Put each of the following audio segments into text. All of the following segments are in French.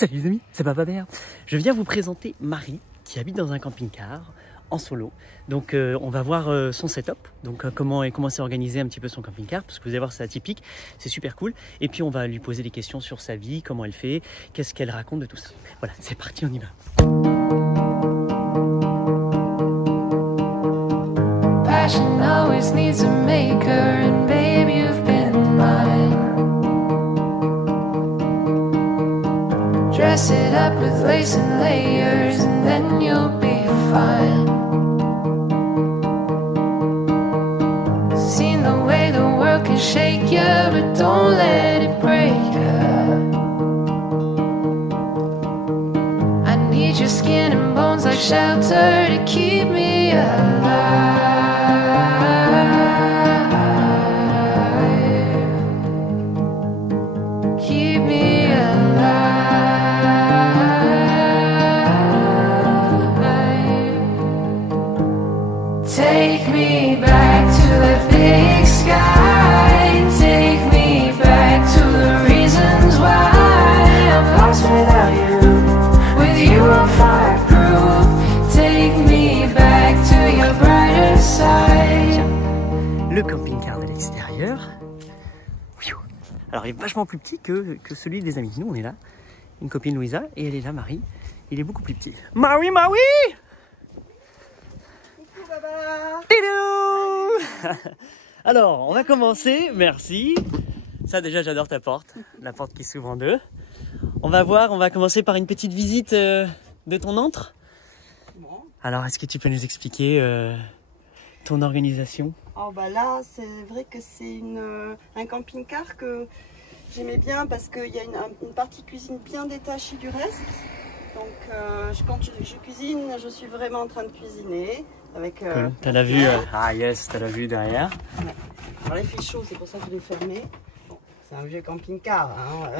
Salut les amis, c'est Papa Bear. Je viens vous présenter Marie qui habite dans un camping-car en solo. Donc on va voir son setup, donc comment c'est organisé un petit peu son camping-car, parce que vous allez voir c'est atypique, c'est super cool. Et puis on va lui poser des questions sur sa vie, comment elle fait, qu'est-ce qu'elle raconte de tout ça. Voilà, c'est parti, on y va. Passion always needs a maker, and babe, you've been mine. Dress it up with lace and layers, and then you'll be fine. Seen the way the world can shake you, but don't let it break you. I need your skin and bones like shelter to keep me alive. Keep me Take me back to the big sky. Take me back to the reasons why I'm lost without you. With you I'm fireproof. Take me back to your brighter side. Le camping-car de l'extérieur. Alors il est vachement plus petit que celui des amis. Nous on est là, une copine Louisa, et elle est là, Marie. Il est beaucoup plus petit. Marie, Marie! Tidou. Alors, on va commencer, merci. Ça déjà, j'adore ta porte, la porte qui s'ouvre en deux. On va commencer par une petite visite de ton antre. Bon. Alors, est-ce que tu peux nous expliquer ton organisation? Oh bah là, c'est vrai que c'est un camping-car que j'aimais bien parce qu'il y a une partie cuisine bien détachée du reste. Donc quand je cuisine, je suis vraiment en train de cuisiner. Avec, cool. T'as la vue, ah yes, t'as la vue derrière. Ouais. Alors là il fait chaud, c'est pour ça que je l'ai fermé. Bon, c'est un vieux camping-car. Hein.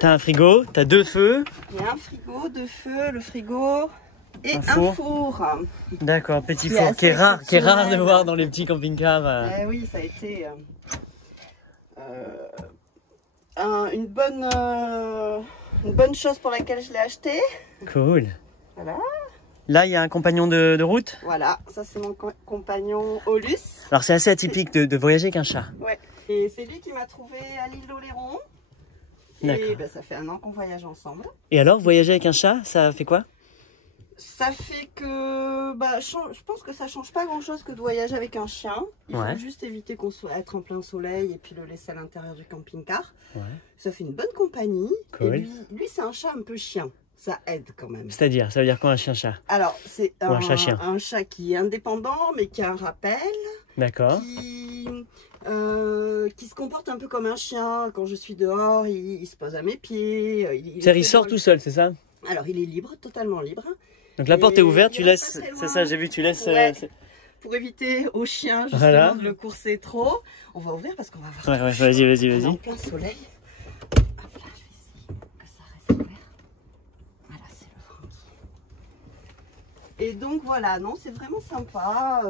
T'as un frigo, t'as deux feux. Il y a un frigo, deux feux, le frigo et un four. D'accord, petit four qui est rare de voir dans les petits camping-cars. Eh oui, ça a été une bonne chose pour laquelle je l'ai acheté. Cool. Voilà. Là, il y a un compagnon de route. Voilà, ça c'est mon compagnon Olus. Alors c'est assez atypique de voyager avec un chat. Ouais. Et c'est lui qui m'a trouvé à l'île d'Oléron. Et ben, ça fait 1 an qu'on voyage ensemble. Et alors, voyager avec un chat, ça fait quoi? Ça fait que, je pense que ça change pas grand chose que de voyager avec un chien. Il faut juste éviter être en plein soleil et puis le laisser à l'intérieur du camping-car. Ouais. Ça fait une bonne compagnie. Cool. Et lui c'est un chat un peu chien. Ça aide quand même. C'est-à-dire, ça veut dire quoi un chien-chat? Alors, c'est un chat qui est indépendant, mais qui a un rappel. D'accord. Qui se comporte un peu comme un chien. Quand je suis dehors, il se pose à mes pieds. Il sort tout seul, c'est ça? Alors, il est libre, totalement libre. Donc la porte est ouverte, tu laisses... C'est ça, j'ai vu, tu laisses... Ouais. Pour éviter au chien, justement, de le courser trop. On va ouvrir parce qu'on va voir... Ouais, vas-y. On est en plein soleil. Et donc voilà, non, c'est vraiment sympa.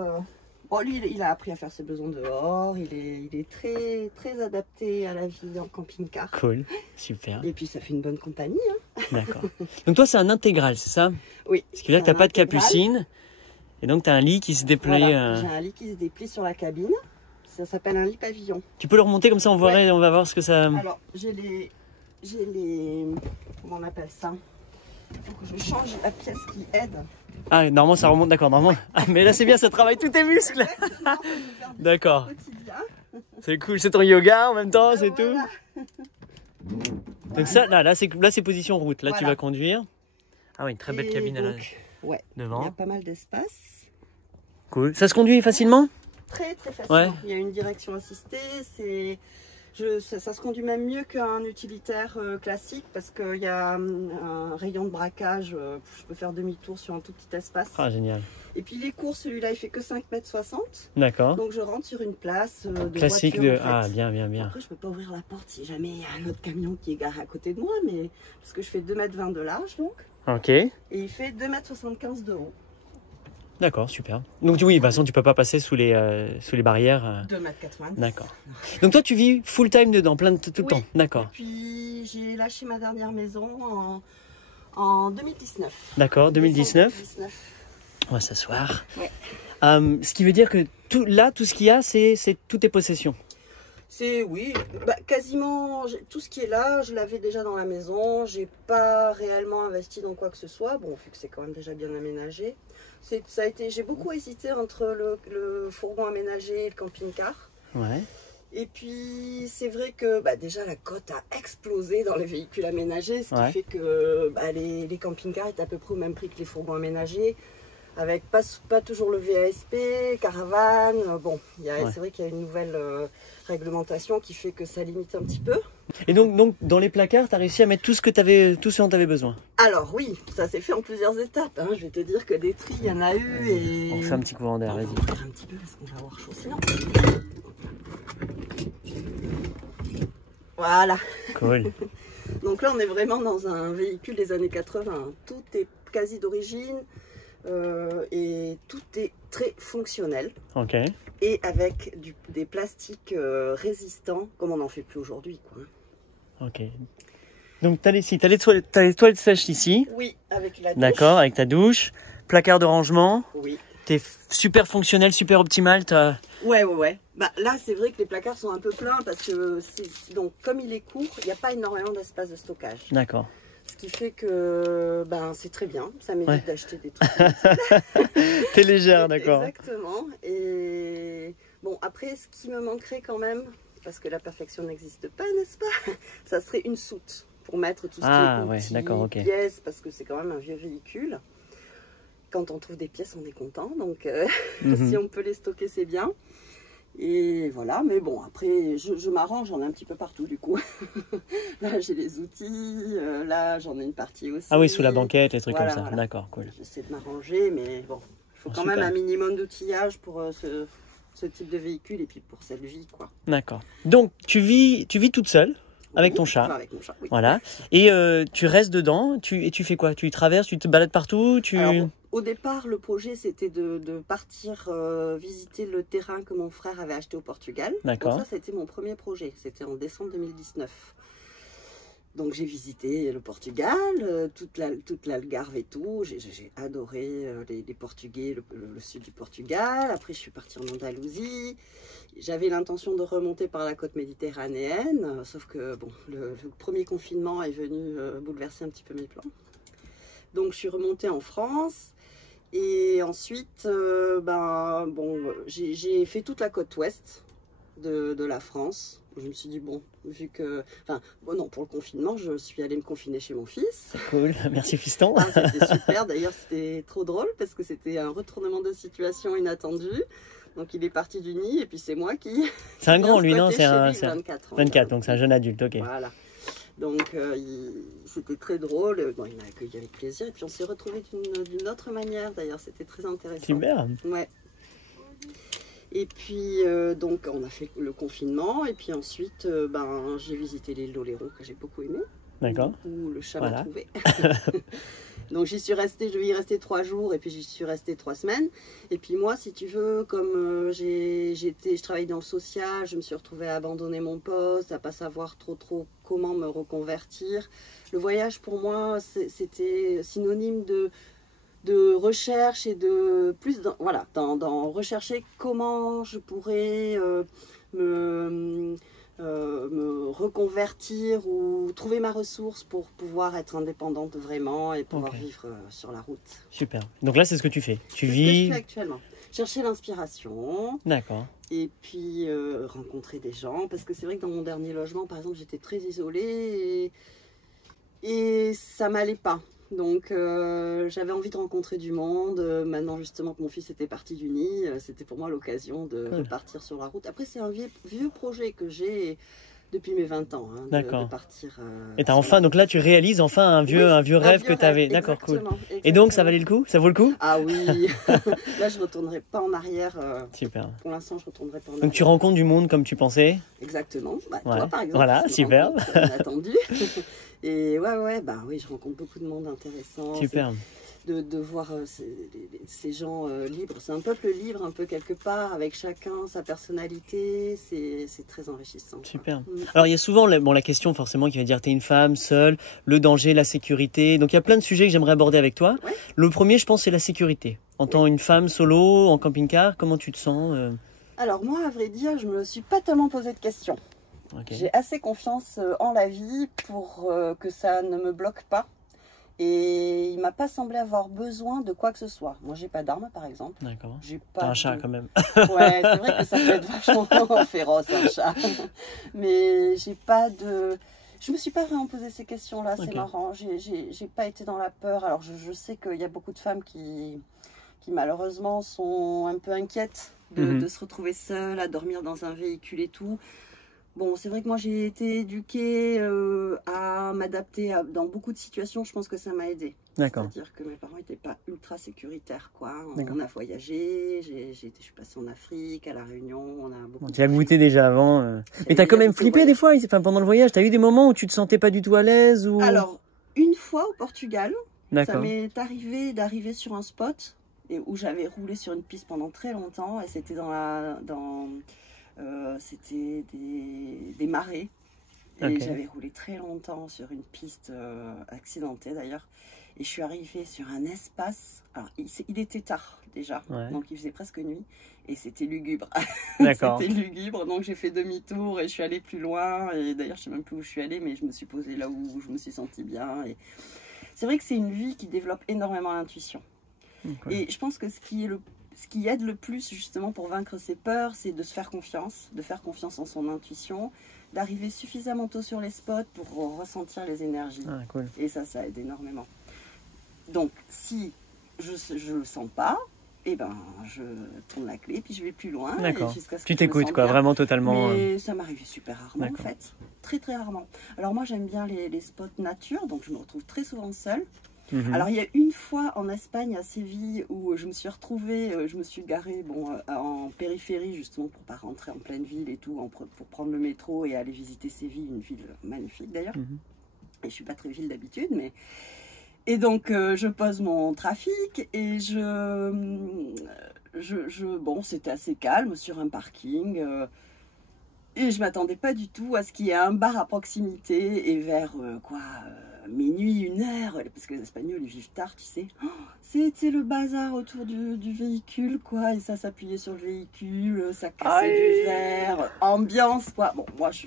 Bon, lui, il a appris à faire ses besoins dehors. Il est très, très adapté à la vie en camping-car. Cool, super. Et puis ça fait une bonne compagnie. Hein. D'accord. Donc toi, c'est un intégral, c'est ça? Oui. Parce que là, tu n'as pas de capucine. Et donc, tu as un lit qui se déplie. Voilà, j'ai un lit qui se déplie sur la cabine. Ça s'appelle un lit pavillon. Tu peux le remonter comme ça, on verrait, on va voir ce que ça... Alors, j'ai les... Comment on appelle ça? Il faut que je change la pièce qui aide. Ah, normalement ça remonte, d'accord, normalement. Ah, mais là c'est bien, ça travaille tous tes muscles. D'accord. C'est cool, c'est ton yoga en même temps, c'est tout. Donc ça, là c'est position route, là tu vas conduire. Ah oui, une très belle cabine donc, devant. Il y a pas mal d'espace. Cool. Ça se conduit facilement? Très facilement. Il y a une direction assistée, ça se conduit même mieux qu'un utilitaire classique parce qu'il y a un rayon de braquage, je peux faire demi-tour sur un tout petit espace. Ah, génial. Et puis les cours, celui-là, il fait que 5,60 m. D'accord. Donc je rentre sur une place de classique voiture, Ah, bien. Après, je peux pas ouvrir la porte si jamais il y a un autre camion qui est garé à côté de moi, mais parce que je fais 2,20 m de large, donc. Ok. Et il fait 2,75 m de haut. D'accord, super. Donc oui, de toute façon, tu peux pas passer sous les barrières. 2,90 m. D'accord. Donc toi, tu vis full time dedans, tout le temps. D'accord. Et puis j'ai j'ai lâché ma dernière maison en 2019. D'accord, 2019. 2019. On va s'asseoir. Ouais. Ce qui veut dire que tout ce qu'il y a, c'est toutes tes possessions. Oui, quasiment tout ce qui est là, je l'avais déjà dans la maison. J'ai pas réellement investi dans quoi que ce soit. Bon, vu que c'est quand même déjà bien aménagé. J'ai beaucoup hésité entre le fourgon aménagé et le camping-car. Ouais. Et puis c'est vrai que déjà la cote a explosé dans les véhicules aménagés, ce qui fait que les camping-cars étaient à peu près au même prix que les fourgons aménagés. Avec pas toujours le VASP, caravane, bon, c'est vrai qu'il y a une nouvelle réglementation qui fait que ça limite un petit peu. Et donc dans les placards, tu as réussi à mettre tout ce dont tu avais besoin? Alors oui, ça s'est fait en plusieurs étapes, hein. Je vais te dire que des tris, il y en a eu et... On fait un petit courant d'air, vas-y. On va faire un petit peu parce qu'on va avoir chaud sinon. Voilà. Cool. Donc là, on est vraiment dans un véhicule des années 80. Tout est quasi d'origine. Et tout est très fonctionnel. Ok. Et avec des plastiques résistants, comme on n'en fait plus aujourd'hui, quoi. Ok. Donc t'as les toilettes sèches ici. Oui, avec la douche. D'accord, avec ta douche, placard de rangement. Oui. T'es super fonctionnel, super optimal. Ouais. Là, c'est vrai que les placards sont un peu pleins parce que donc comme il est court, il n'y a pas énormément d'espace de stockage. D'accord. Ce qui fait que c'est très bien, ça m'évite d'acheter des trucs. T'es légère, d'accord. Exactement. Et bon, après, ce qui me manquerait quand même, parce que la perfection n'existe pas, n'est-ce pas? Ça serait une soute pour mettre tout ce qui est outils, pièces, parce que c'est quand même un vieux véhicule. Quand on trouve des pièces, on est content. Donc, si on peut les stocker, c'est bien. Et voilà, mais bon, après, je m'arrange, j'en ai un petit peu partout du coup. Là, j'ai les outils, là, j'en ai une partie aussi. Ah oui, sous la banquette, les trucs comme ça. Voilà. D'accord, cool. J'essaie de m'arranger, mais bon, il faut quand même un minimum d'outillage pour ce type de véhicule et puis pour cette vie, quoi. D'accord. Donc, tu vis toute seule avec ton chat. Avec mon chat, oui. Voilà. Et tu restes dedans, et tu fais quoi? Tu traverses, tu te balades partout? Alors, au départ, le projet, c'était de partir visiter le terrain que mon frère avait acheté au Portugal. D'accord. Donc ça, c'était mon premier projet. C'était en décembre 2019. Donc j'ai visité le Portugal, toute l'Algarve et tout. J'ai adoré les Portugais, le sud du Portugal. Après, je suis partie en Andalousie. J'avais l'intention de remonter par la côte méditerranéenne. Sauf que bon, le premier confinement est venu bouleverser un petit peu mes plans. Donc je suis remontée en France. Et ensuite, j'ai fait toute la côte ouest de la France. Je me suis dit, bon, vu que... non, pour le confinement, je suis allée me confiner chez mon fils. Cool, merci fiston. C'était super, d'ailleurs c'était trop drôle parce que c'était un retournement de situation inattendu. Donc il est parti du nid et puis c'est moi qui... C'est un grand lui, non? C'est 24 ans. 24, donc c'est un jeune adulte, ok. Voilà. Donc c'était très drôle, bon, il m'a accueilli avec plaisir et puis on s'est retrouvés d'une autre manière d'ailleurs, c'était très intéressant. Super. Ouais. Et puis donc on a fait le confinement et puis ensuite j'ai visité l'île d'Oléron que j'ai beaucoup aimé. D'accord. Où le chat m'a trouvé. Donc j'y suis restée, je vais y rester 3 jours et puis j'y suis restée 3 semaines. Et puis moi, si tu veux, comme je travaillais dans le social, je me suis retrouvée à abandonner mon poste, à pas savoir trop comment me reconvertir. Le voyage pour moi, c'était synonyme de recherche et de plus dans rechercher comment je pourrais me reconvertir ou trouver ma ressource pour pouvoir être indépendante vraiment et pouvoir vivre sur la route. Super. Donc là, c'est ce que tu fais. Tu vis... C'est ce que je fais actuellement. Chercher l'inspiration. D'accord. Et puis rencontrer des gens. Parce que c'est vrai que dans mon dernier logement, par exemple, j'étais très isolée et ça m'allait pas. Donc j'avais envie de rencontrer du monde. Maintenant justement que mon fils était parti du nid, c'était pour moi l'occasion de repartir sur la route. Après c'est un vieux projet que j'ai depuis mes 20 ans, de partir. Et t'as enfin, donc là tu réalises enfin un vieux rêve que tu avais. D'accord, cool. Et donc ça valait le coup? Ça vaut le coup? Ah oui. Là je retournerai pas en arrière. Super. Pour l'instant je retournerai pas en arrière. Donc tu rencontres du monde comme tu pensais? Exactement. Toi par exemple. Voilà, super. Inattendu. Et oui, je rencontre beaucoup de monde intéressant. Super. de voir ces gens libres. C'est un peuple libre un peu quelque part, avec chacun sa personnalité, c'est très enrichissant. Super. Alors il y a souvent la question forcément qui va dire t'es une femme seule, le danger, la sécurité. Donc il y a plein de sujets que j'aimerais aborder avec toi. Ouais. Le premier, je pense, c'est la sécurité. En tant qu'une femme solo, en camping-car, comment tu te sens Alors moi, à vrai dire, je me suis pas tellement posé de questions. Okay. J'ai assez confiance en la vie pour que ça ne me bloque pas. Et il m'a pas semblé avoir besoin de quoi que ce soit. Moi, j'ai pas d'armes, par exemple. D'accord. J'ai pas. T'as un chat quand même. Ouais, c'est vrai que ça peut être vachement féroce un chat. Mais j'ai pas de. Je me suis pas vraiment posé ces questions-là. C'est marrant. J'ai pas été dans la peur. Alors, je sais qu'il y a beaucoup de femmes qui malheureusement sont un peu inquiètes de se retrouver seules, à dormir dans un véhicule et tout. Bon, c'est vrai que moi, j'ai été éduquée à m'adapter dans beaucoup de situations. Je pense que ça m'a aidée. D'accord. C'est-à-dire que mes parents n'étaient pas ultra sécuritaires, quoi. On a voyagé, je suis passée en Afrique, à La Réunion, on a beaucoup... Tu as goûté déjà avant. Mais tu as quand même flippé des fois, enfin, pendant le voyage. Tu as eu des moments où tu te sentais pas du tout à l'aise ou... Alors, une fois au Portugal, ça m'est arrivé d'arriver sur un spot où j'avais roulé sur une piste pendant très longtemps et c'était c'était des marais et j'avais roulé très longtemps sur une piste accidentée d'ailleurs et je suis arrivée sur un espace, alors il était tard déjà, donc il faisait presque nuit et c'était lugubre. C'était lugubre, donc j'ai fait demi-tour et je suis allée plus loin et d'ailleurs je sais même plus où je suis allée mais je me suis posée là où je me suis sentie bien et c'est vrai que c'est une vie qui développe énormément l'intuition et je pense que ce qui aide le plus justement pour vaincre ses peurs, c'est de se faire confiance, de faire confiance en son intuition, d'arriver suffisamment tôt sur les spots pour ressentir les énergies. Ah, cool. Et ça aide énormément. Donc, si je ne le sens pas, eh ben, je tourne la clé, puis je vais plus loin. D'accord. Tu t'écoutes, quoi, vraiment totalement. Mais ça m'arrive super rarement, en fait. Très, très rarement. Alors moi, j'aime bien les spots nature, donc je me retrouve très souvent seule. Alors il y a une fois en Espagne à Séville où je me suis retrouvée, je me suis garée en périphérie justement pour pas rentrer en pleine ville et tout, pour prendre le métro et aller visiter Séville, une ville magnifique d'ailleurs. Et je suis pas très ville d'habitude, mais et donc je pose mon trafic et bon c'était assez calme sur un parking. Et je m'attendais pas du tout à ce qu'il y ait un bar à proximité et vers minuit, 1h, parce que les Espagnols ils vivent tard, tu sais. Oh, c'était le bazar autour du véhicule, quoi. Et ça s'appuyait sur le véhicule, ça cassait du verre, ambiance, quoi. Bon, moi je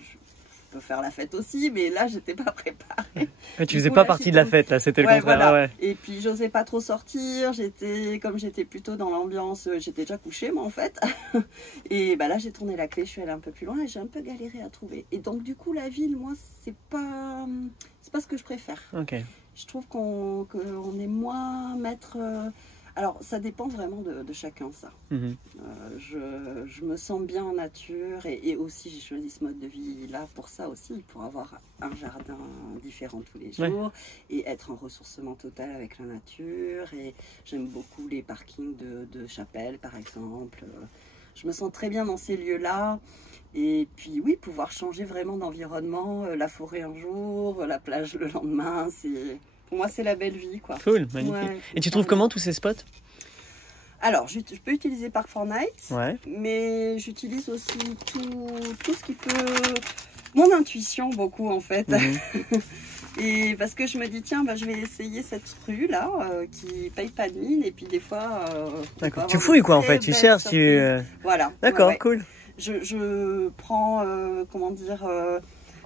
peux faire la fête aussi, mais là j'étais pas préparée. Tu faisais pas partie de la fête, là, c'était le contraire. Voilà. Ouais. Et puis j'osais pas trop sortir, comme j'étais plutôt dans l'ambiance, j'étais déjà couchée moi en fait. Et bah là j'ai tourné la clé, je suis allée un peu plus loin et j'ai un peu galéré à trouver. Et donc du coup la ville, moi c'est pas ce que je préfère. Je trouve qu'on est moins maître. Alors, ça dépend vraiment de chacun, ça. Je me sens bien en nature et aussi j'ai choisi ce mode de vie-là pour ça aussi, pour avoir un jardin différent tous les jours et être en ressourcement total avec la nature. Et j'aime beaucoup les parkings de chapelles, par exemple. Je me sens très bien dans ces lieux-là. Et puis oui, pouvoir changer vraiment d'environnement, la forêt un jour, la plage le lendemain, pour moi c'est la belle vie, quoi. Cool, magnifique. Et tu trouves comment tous ces spots? Alors, je peux utiliser Park4Night, mais j'utilise aussi tout ce qui peut... Mon intuition beaucoup en fait. Et parce que je me dis, tiens, je vais essayer cette rue-là qui paye pas de mine et puis des fois... D'accord, tu fouilles quoi en fait, tu cherches, Voilà. D'accord, cool. Je prends, comment dire,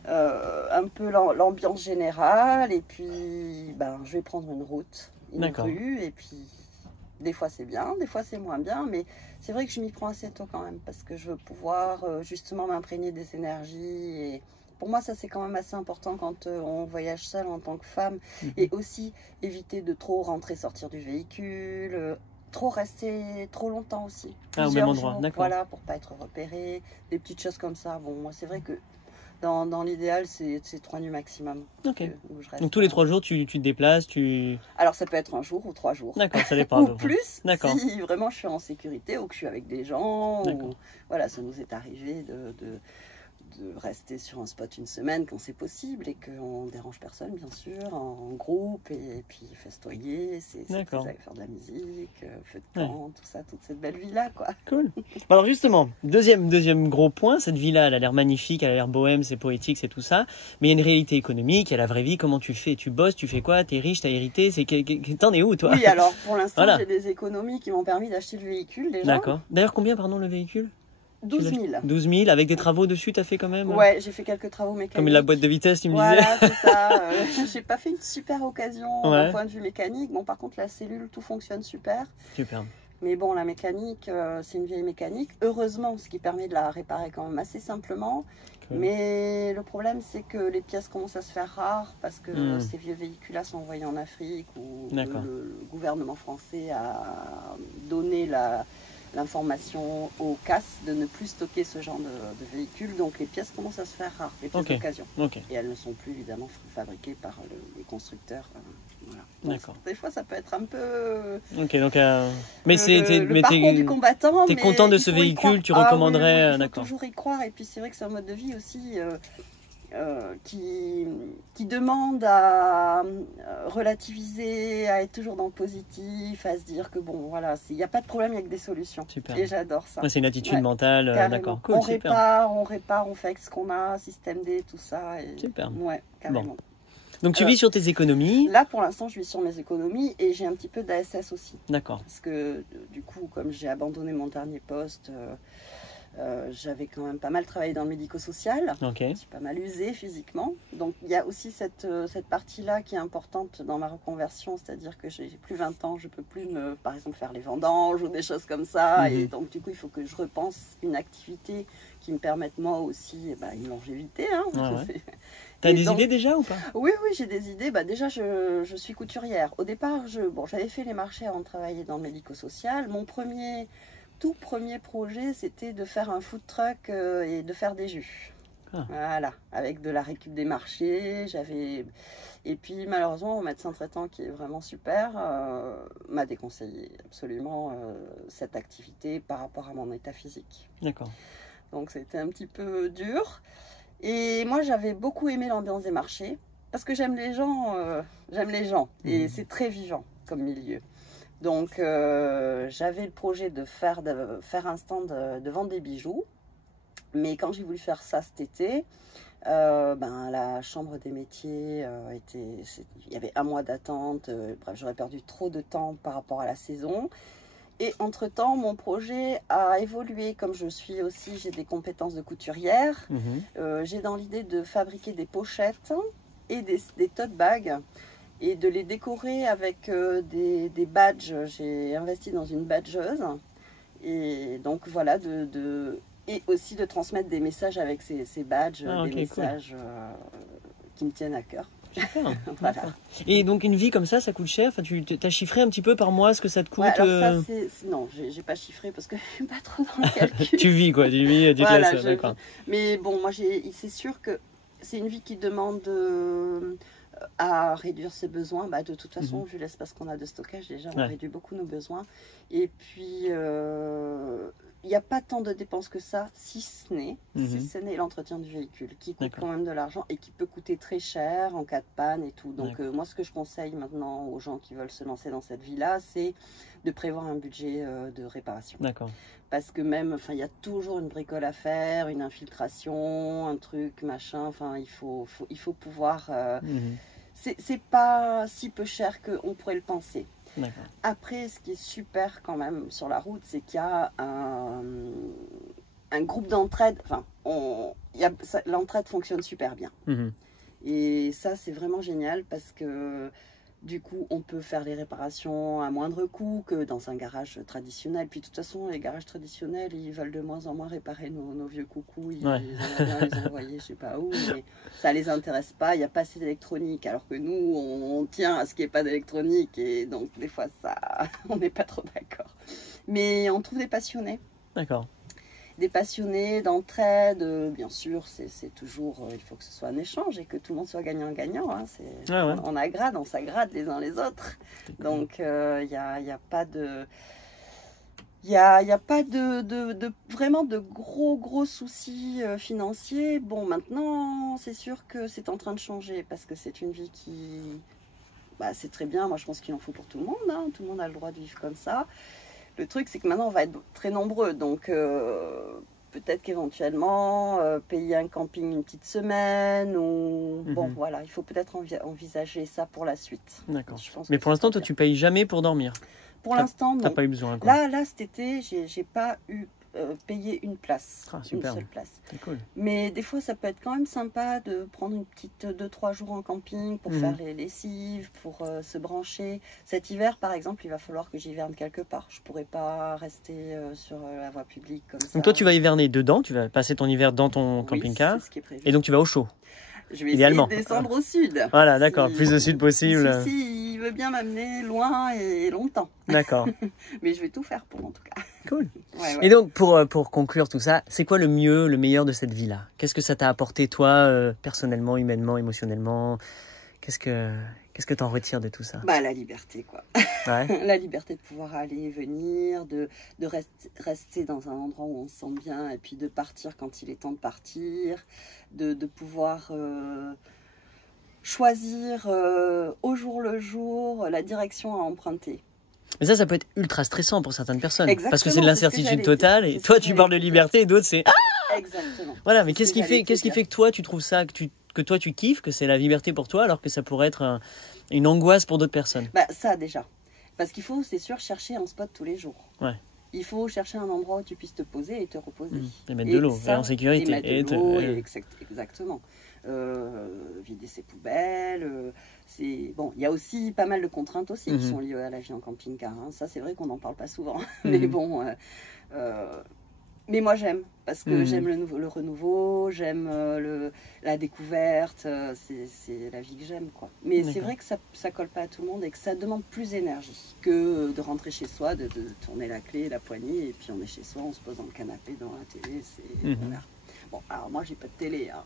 un peu l'ambiance générale et puis je vais prendre une route, une rue et puis des fois c'est bien, des fois c'est moins bien, mais c'est vrai que je m'y prends assez tôt quand même parce que je veux pouvoir justement m'imprégner des énergies et pour moi ça c'est quand même assez important quand on voyage seul en tant que femme et aussi éviter de trop rentrer sortir du véhicule. Trop rester trop longtemps aussi. Au même endroit, d'accord. Voilà, pour pas être repéré, des petites choses comme ça. Bon, moi, c'est vrai que dans l'idéal, c'est 3 nuits maximum. Donc, tous les 3 jours, tu te déplaces, Alors, ça peut être 1 jour ou 3 jours. D'accord, ça dépend. Ou plus, si vraiment je suis en sécurité ou que je suis avec des gens. Ou... Voilà, ça nous est arrivé rester sur un spot une semaine quand c'est possible et qu'on ne dérange personne, bien sûr, en groupe et puis festoyer, c'est faire de la musique, feu de camp, tout ça, toute cette belle vie-là, quoi. Cool. Alors justement, deuxième gros point, cette vie-là, elle a l'air magnifique, elle a l'air bohème, c'est poétique, c'est tout ça, mais il y a une réalité économique, il y a la vraie vie, comment tu fais, tu bosses, tu fais quoi, t'es riche, t'as hérité, t'en es où toi? Oui, alors pour l'instant, j'ai des économies qui m'ont permis d'acheter le véhicule déjà. D'accord. D'ailleurs, combien, pardon, le véhicule? 12 000. 12 000, avec des travaux dessus, t'as fait quand même? Ouais, j'ai fait quelques travaux mécaniques. Comme la boîte de vitesse, tu me disais? Voilà, c'est ça. J'ai pas fait une super occasion d'un point de vue mécanique. Bon, par contre, la cellule, tout fonctionne super. Super. Mais bon, la mécanique, c'est une vieille mécanique. Heureusement, ce qui permet de la réparer quand même assez simplement. Cool. Mais le problème, c'est que les pièces commencent à se faire rares parce que ces vieux véhicules-là sont envoyés en Afrique où le gouvernement français a donné l'information aux casses de ne plus stocker ce genre de véhicules. Donc les pièces commencent à se faire rares, les pièces d'occasion. Et elles ne sont plus évidemment fabriquées par les constructeurs. Voilà. Donc, des fois, ça peut être un peu... Ok, donc... mais le parcours du combattant. T'es content de ce véhicule, tu recommanderais... Il faut toujours y croire. Et puis c'est vrai que c'est un mode de vie aussi... qui demande à relativiser, à être toujours dans le positif, à se dire que bon, voilà, il n'y a pas de problème avec des solutions. Super. Et j'adore ça. C'est une attitude mentale, d'accord. Cool, on répare, on fait avec ce qu'on a, système D, tout ça. Et... Super. Ouais, carrément. Bon. Donc tu vis sur tes économies? Là, pour l'instant, je vis sur mes économies et j'ai un petit peu d'ASS aussi. D'accord. Parce que du coup, comme j'ai abandonné mon dernier poste... j'avais quand même pas mal travaillé dans le médico-social, j'ai pas mal usé physiquement, donc il y a aussi cette partie-là qui est importante dans ma reconversion, c'est-à-dire que j'ai plus 20 ans, je peux plus par exemple faire les vendanges ou des choses comme ça, et donc du coup il faut que je repense une activité qui me permette moi aussi une longévité. T'as des idées déjà ou pas? Oui, j'ai des idées. Déjà, je suis couturière. Au départ, j'avais fait les marchés avant de travailler dans le médico-social. Mon tout premier projet, c'était de faire un food truck et de faire des jus. Voilà, avec de la récup des marchés. Et puis malheureusement, mon médecin traitant, qui est vraiment super, m'a déconseillé absolument cette activité par rapport à mon état physique. D'accord. Donc c'était un petit peu dur. Et moi, j'avais beaucoup aimé l'ambiance des marchés parce que j'aime les gens et c'est très vivant comme milieu. Donc, j'avais le projet de faire un stand de vente des bijoux. Mais quand j'ai voulu faire ça cet été, la chambre des métiers, il y avait 1 mois d'attente. Bref, j'aurais perdu trop de temps par rapport à la saison. Et entre-temps, mon projet a évolué. Comme j'ai des compétences de couturière. J'ai dans l'idée de fabriquer des pochettes et des tote bags. Et de les décorer avec des badges. J'ai investi dans une badgeuse. Et donc voilà, et aussi de transmettre des messages avec ces badges, des messages qui me tiennent à cœur. Super. Voilà. Et donc une vie comme ça coûte cher? Enfin, tu as chiffré un petit peu par mois ce que ça te coûte? Alors ça, non, j'ai pas chiffré parce que je suis pas trop dans le calcul. Tu vis quoi, tu te laisses, d'accord. Mais bon, moi c'est sûr que c'est une vie qui demande... à réduire ses besoins. De toute façon, vu l'espace qu'on a de stockage, déjà, on réduit beaucoup nos besoins. Et puis, il n'y a pas tant de dépenses que ça, si ce n'est l'entretien du véhicule, qui coûte quand même de l'argent et qui peut coûter très cher en cas de panne et tout. Donc, moi, ce que je conseille maintenant aux gens qui veulent se lancer dans cette vie-là, c'est de prévoir un budget de réparation. D'accord. Parce que même, il y a toujours une bricole à faire, une infiltration, un truc, machin. Enfin, il faut pouvoir... C'est pas si peu cher qu'on pourrait le penser. Après, ce qui est super quand même sur la route, c'est qu'il y a un groupe d'entraide. Enfin, l'entraide fonctionne super bien. Et ça, c'est vraiment génial parce que du coup, on peut faire les réparations à moindre coût que dans un garage traditionnel. Puis de toute façon, les garages traditionnels, ils veulent de moins en moins réparer nos vieux coucous. Ils aimeraient bien les envoyer je sais pas où, mais ça les intéresse pas. Il n'y a pas assez d'électronique. Alors que nous, on tient à ce qu'il n'y ait pas d'électronique. Et donc, des fois, on n'est pas trop d'accord. Mais on trouve des passionnés. D'accord. Des passionnés d'entraide, bien sûr, c'est toujours, il faut que ce soit un échange et que tout le monde soit gagnant-gagnant. Hein, on s'agrade les uns les autres. Donc, il n'y a pas de... Il n'y a pas vraiment de gros soucis financiers. Bon, maintenant, c'est sûr que c'est en train de changer parce que c'est une vie qui... Bah, c'est très bien, moi je pense qu'il en faut pour tout le monde. Hein. Tout le monde a le droit de vivre comme ça. Le truc, c'est que maintenant, on va être très nombreux. Donc, peut-être qu'éventuellement, payer un camping une petite semaine ou... Bon, voilà, il faut peut-être envisager ça pour la suite. D'accord. Mais pour l'instant, toi, tu payes jamais pour dormir? Pour l'instant, non. T'as pas eu besoin, quoi. Là, cet été, j'ai pas eu payé une place, une seule place. C'est cool. Mais des fois, ça peut être quand même sympa de prendre une petite 2-3 jours en camping pour faire les lessives, pour se brancher. Cet hiver, par exemple, il va falloir que j'hiverne quelque part. Je pourrais pas rester sur la voie publique comme ça. Donc toi, tu vas hiverner dedans, tu vas passer ton hiver dans ton camping-car. C'est ce qui est prévu. Et donc tu vas au chaud. Je vais essayer de descendre au sud. Voilà, d'accord, plus au sud possible. Si, il veut bien m'amener loin et longtemps. D'accord. Mais je vais tout faire pour, en tout cas. Cool. Ouais. Et donc, pour conclure tout ça, c'est quoi le mieux, le meilleur de cette vie-là? Qu'est-ce que ça t'a apporté, toi, personnellement, humainement, émotionnellement? Qu'est-ce que t'en retires de tout ça? Bah, la liberté, quoi. Ouais. La liberté de pouvoir aller et venir, de rester dans un endroit où on se sent bien et puis de partir quand il est temps de partir, de pouvoir choisir au jour le jour la direction à emprunter. Mais ça peut être ultra stressant pour certaines personnes. Exactement, parce que c'est de l'incertitude totale. Et toi, tu parles de liberté et d'autres, c'est... Exactement. Voilà, mais qu'est-ce qui fait que toi, tu trouves ça, que toi, tu kiffes, que c'est la liberté pour toi, alors que ça pourrait être une angoisse pour d'autres personnes? Bah, ça, déjà. Parce qu'il faut, c'est sûr, chercher un spot tous les jours. Ouais. Il faut chercher un endroit où tu puisses te poser et te reposer. Et mettre de l'eau, et en sécurité. Et mettre de l'eau, exactement. Vider ses poubelles. Bon, il y a aussi pas mal de contraintes aussi qui sont liées à la vie en camping-car. Hein. Ça, c'est vrai qu'on n'en parle pas souvent. Mais bon... mais moi j'aime, parce que j'aime le renouveau, j'aime la découverte, c'est la vie que j'aime, quoi. Mais c'est vrai que ça colle pas à tout le monde et que ça demande plus d'énergie que de rentrer chez soi, de tourner la clé, la poignée, et puis on est chez soi, on se pose dans le canapé, devant la télé, voilà. Bon, alors moi j'ai pas de télé, hein.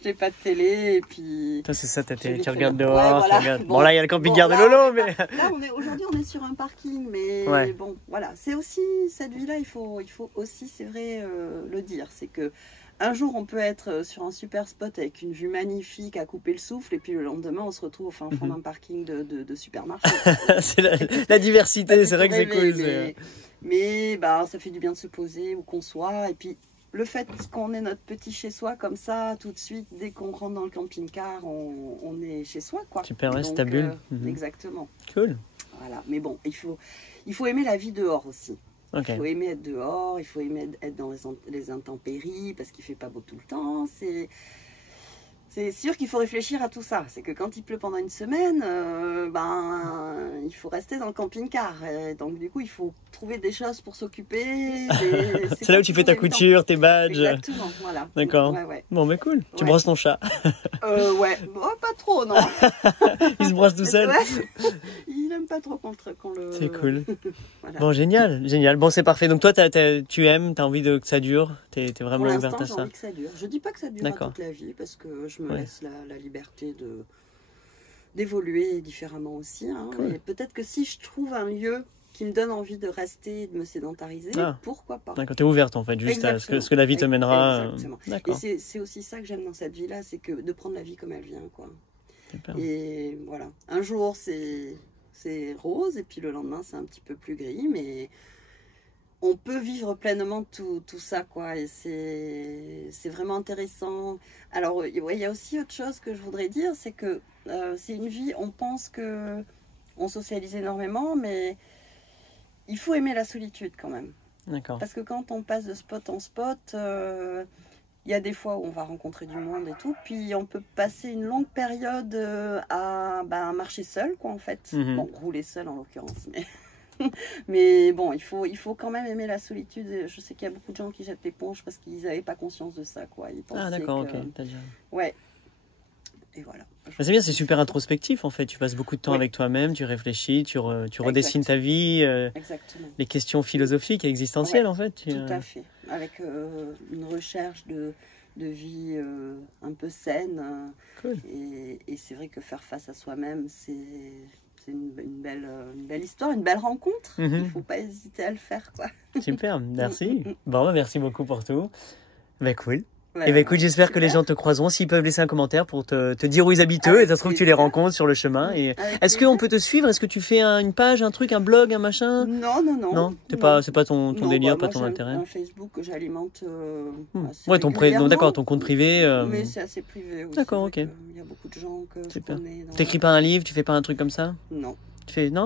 J'ai pas de télé, et puis... Toi c'est ça, ta télé, tu regardes dehors, ouais, voilà. tu regardes... Bon là il y a le camping-car de Lolo, mais... Là aujourd'hui on est sur un parking, mais bon, voilà. C'est aussi, cette vie-là, il faut aussi, c'est vrai, le dire, c'est que un jour on peut être sur un super spot avec une vue magnifique à couper le souffle, et puis le lendemain on se retrouve au fin fond d'un parking de supermarché. C'est la diversité, c'est vrai que c'est cool. Mais bah, ça fait du bien de se poser où qu'on soit, et puis... Le fait qu'on ait notre petit chez-soi comme ça, tout de suite, dès qu'on rentre dans le camping-car, on est chez soi, quoi. Super, ouais, c'est ta bulle. Exactement. Cool. Voilà. Mais bon, il faut aimer la vie dehors aussi. Okay. Il faut aimer être dehors, il faut aimer être dans les intempéries, parce qu'il ne fait pas beau tout le temps. C'est sûr qu'il faut réfléchir à tout ça. C'est que quand il pleut pendant une semaine, il faut rester dans le camping-car. Donc du coup, il faut trouver des choses pour s'occuper. C'est là où tu fais ta couture, tes badges. Exactement, voilà. D'accord. Ouais. Bon, mais cool. Tu brosses ton chat. Ouais. Bon, pas trop, non. Il se brosse tout seul. Il n'aime pas trop qu'on le... C'est cool. Voilà. Bon, génial. Bon, c'est parfait. Donc toi, tu aimes, tu as envie que ça dure. T'es vraiment ouverte à ça. J'ai envie que ça dure. Je dis pas que ça durera toute la vie, parce que je me laisse la liberté d'évoluer différemment aussi. Hein. Cool. Et peut-être que si je trouve un lieu qui me donne envie de rester et de me sédentariser, pourquoi pas. D'accord, t'es ouverte en fait, juste à ce que la vie te mènera. Exactement. D'accord. Et c'est aussi ça que j'aime dans cette vie-là, c'est que de prendre la vie comme elle vient, quoi. Super. Et voilà. Un jour, c'est rose, et puis le lendemain, c'est un petit peu plus gris, mais... On peut vivre pleinement tout ça, quoi, et c'est vraiment intéressant. Alors, il y a aussi autre chose que je voudrais dire, c'est que c'est une vie, on pense que on socialise énormément, mais il faut aimer la solitude quand même. D'accord. Parce que quand on passe de spot en spot, il y a des fois où on va rencontrer du monde et tout, puis on peut passer une longue période à marcher seul, quoi, en fait. Bon, rouler seul en l'occurrence, mais... Mais bon, il faut quand même aimer la solitude. Je sais qu'il y a beaucoup de gens qui jettent l'éponge parce qu'ils n'avaient pas conscience de ça, quoi. Ils pensaient d'accord, que... ok. T'as déjà... Ouais. Et voilà. C'est bien, c'est super introspectif en fait. Tu passes beaucoup de temps avec toi-même, tu réfléchis, tu redessines ta vie, les questions philosophiques et existentielles en fait. Tout à fait. Avec une recherche de vie un peu saine. Cool. Et c'est vrai que faire face à soi-même, c'est c'est une belle histoire, une belle rencontre. Il ne faut pas hésiter à le faire, quoi. Super, merci. Bon, merci beaucoup pour tout. Bah, cool. Et bah, écoute, j'espère que les gens te croiseront. S'ils peuvent laisser un commentaire pour te dire où ils habitent eux, et ça se trouve que tu les rencontres sur le chemin. Et est-ce qu'on peut te suivre? Est-ce que tu fais une page, un truc, un blog, un machin? Non. Non, c'est pas ton délire, pas ton intérêt. Un Facebook que j'alimente. Ouais, d'accord, ton compte privé. Mais c'est assez privé aussi. D'accord, ok. Il y a beaucoup de gens que je connais. T'écris pas un livre, tu fais pas un truc comme ça? Non.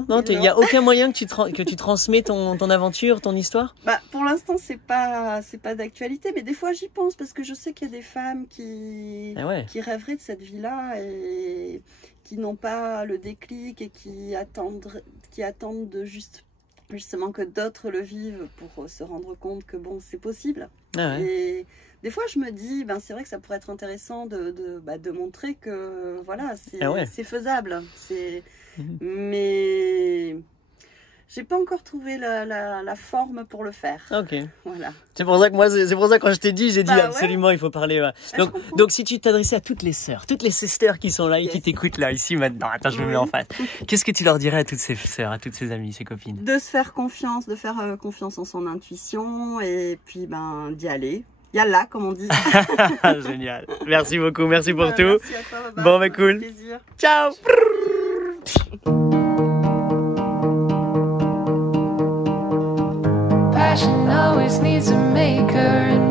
Non, il n'y a aucun moyen que tu transmets ton aventure, ton histoire? Bah, pour l'instant, c'est pas d'actualité, mais des fois j'y pense parce que je sais qu'il y a des femmes qui rêveraient de cette vie-là et qui n'ont pas le déclic et qui attendent justement que d'autres le vivent pour se rendre compte que bon, c'est possible. Et des fois, je me dis, c'est vrai que ça pourrait être intéressant de montrer que voilà, c'est faisable. Mais j'ai pas encore trouvé la forme pour le faire. Ok. Voilà. C'est pour ça que quand je t'ai dit, j'ai dit absolument, il faut parler. Donc, si tu t'adressais à toutes les sœurs, toutes les sisters qui sont là et qui t'écoutent là, ici, maintenant, attends, je me mets en face. Qu'est-ce que tu leur dirais à toutes ces sœurs, à toutes ces amies, ces copines? De se faire confiance, de faire confiance en son intuition et puis d'y aller. Yalla, comme on dit. Génial. Merci beaucoup, merci pour tout. Merci à toi, Baba. Bon, cool. Plaisir. Ciao. Passion always needs a maker.